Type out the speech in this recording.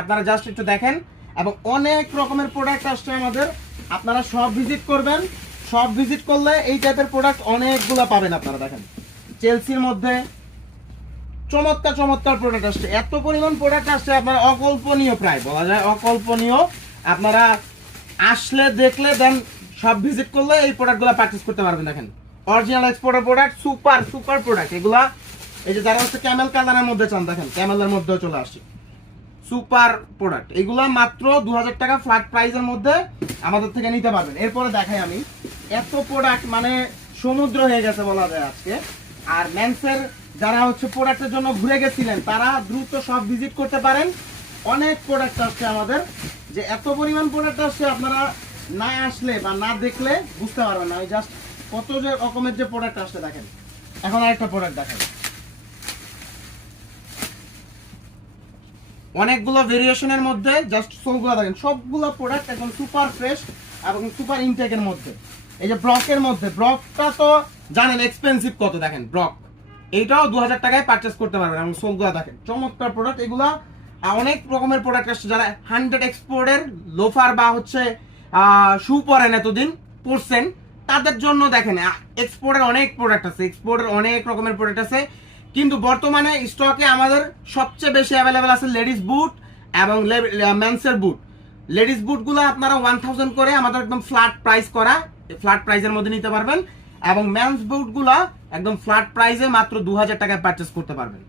আপনারা জাস্ট একটু দেখেন, এবং অনেক রকমের প্রোডাক্ট আসছে আমাদের। আপনারা সব ভিজিট করবেন, সব ভিজিট করলে এই টাইপের প্রোডাক্ট অনেকগুলো পাবেন। আপনারা দেখেন চেলসির মধ্যে চমৎকার চমৎকার প্রোডাক্ট আসছে, এত পরিমাণ প্রোডাক্ট আসছে আপনারা অকল্পনীয়, প্রায় বলা যায় অকল্পনীয়। আপনারা আসলে দেখলে দেন সব ভিজিট করলে এই প্রোডাক্টগুলো পারচেজ করতে পারবেন। দেখেন অরিজিনাল এক্সপোর্টের প্রোডাক্ট, সুপার সুপার প্রোডাক্ট এগুলা। এই যে যারা হচ্ছে ক্যামেল কালারের মধ্যে চান, দেখেন ক্যামেলের মধ্যেও চলে আসছে সুপার প্রোডাক্ট। এগুলা মাত্র 2000 টাকা ফ্ল্যাট প্রাইসের মধ্যে আমাদের থেকে নিতে পারবেন। এরপরে দেখাই আমি, এত প্রোডাক্ট মানে সমুদ্র হয়ে গেছে বলা যায় আজকে। আর মেন্সের যারা হচ্ছে প্রোডাক্টের জন্য ঘুরে গেছিলেন তারা দ্রুত সব ভিজিট করতে পারেন। অনেক প্রোডাক্ট আসছে আমাদের, যে এত পরিমাণ প্রোডাক্ট আসছে আপনারা না আসলে বা না দেখলে বুঝতে পারবেন না। জাস্ট কত যে রকমের যে প্রোডাক্ট আসছে দেখেন। এখন আরেকটা প্রোডাক্ট দেখেন, অনেকগুলো ভেরিয়েশনের মধ্যে জাস্ট সোলগুলো দেখেন, সবগুলো প্রোডাক্ট একদম সুপার ফ্রেশ এবং সুপার ইনটেকের মধ্যে। এই যে ব্রকের মধ্যে, ব্রকটা তো জানেন এক্সপেন্সিভ কত, দেখেন ব্রক এইটাও 2000 টাকায় পারচেস করতে পারবেন। এবং সোলগুলো দেখেন চমৎকার প্রোডাক্ট এগুলা। অনেক রকমের প্রোডাক্ট আসছে, যারা 100 এক্সপোর্টের লোফার বা হচ্ছে শু পরেন এতদিন পরছেন তাদের জন্য দেখেন এক্সপোর্টের অনেক প্রোডাক্ট আছে, এক্সপোর্টের অনেক রকমের প্রোডাক্ট আছে। কিন্তু বর্তমানে স্টকে আমাদের সবচেয়ে বেশি অ্যাভেলেবেল আছে লেডিস বুট এবং মেন্সের বুট। লেডিস বুটগুলো আপনারা 1000 করে আমাদের একদম ফ্ল্যাট প্রাইস করা, ফ্ল্যাট প্রাইসের মধ্যে নিতে পারবেন। এবং মেন্স বুটগুলো একদম ফ্ল্যাট প্রাইসে মাত্র 2000 টাকায় পারচেস করতে পারবেন।